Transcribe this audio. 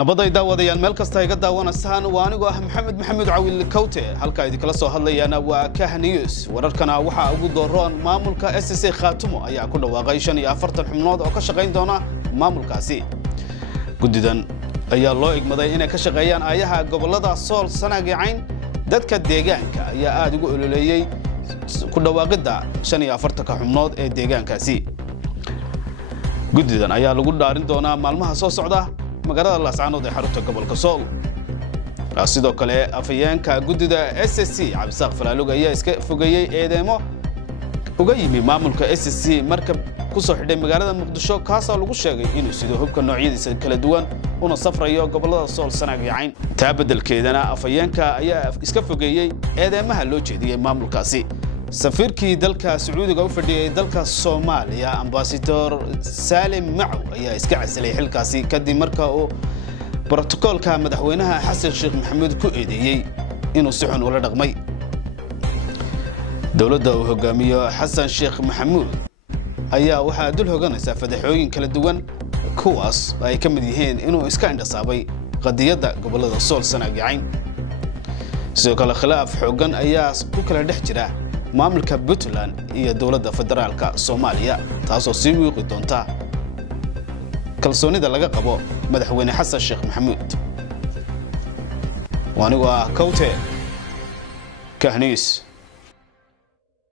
nabaday daawadayaan meel kasta iga daawanaysaan waa anigu ah maxamed cawil kawte halka idin kala soo hadlayana waa Kah News wararkana waxa ugu dooran maamulka SSC Khaatumo ayaa ku dhawaaqay 45 xubnood oo ka shaqeyn doona maamulkaasi gudidan ayaa loo igmaday inay ka shaqeeyaan ayaha gobolada Sool Sanaag iyo Cayn dadka deegaanka ayaa aad ugu ololeeyay ku dhawaaqida 45 xubnood ee deegaankaasi gudidan ayaa lagu dhaarin doona maalmaha soo socda magaalada Laascaanood ee xarunta gobolka Sool sidoo kale afayeenka gudida SSC Cabdisaaq Falaalug ayaa iska fogeeyay eedeemo uga yimi maamulka SSC markab ku soo xidhay magaalada Muqdisho kaas oo lagu sheegay inuu sidoo hubka noocyadiisa kala duwan una safrayo gobolada Sool Sanaag iyo Cayn taabadalkeedana afayeenka ayaa iska fogeeyay eedeemaha loo jeediyay maamulkaasi سفيركي دلكا سعودي قوفدي دلكا الصوماليا أمباسيدور سالم معو أي إسكاع سلي حلكاسي كدي مركا أو بروتوكول كان مدحوينها حسن الشيخ محمود كوئيدي إنه سحن ولا رقمي دولة وهجامية حسن الشيخ محمود أي واحد دول هجانسة فدحوين كلا دوان كواس أي كم ديهين إنه إسكاع صابي قد يدا قبل الصول سنة جعين سوكال خلاف حوجان أياس كوكلا دحجرة maamulka Puntland iyo dawladda federaalka Soomaaliya taasoo si wiiqi doonta kalsoonida laga qabo madaxweyne Xasan Sheekh Maxamuud waanigu Kawte Kah News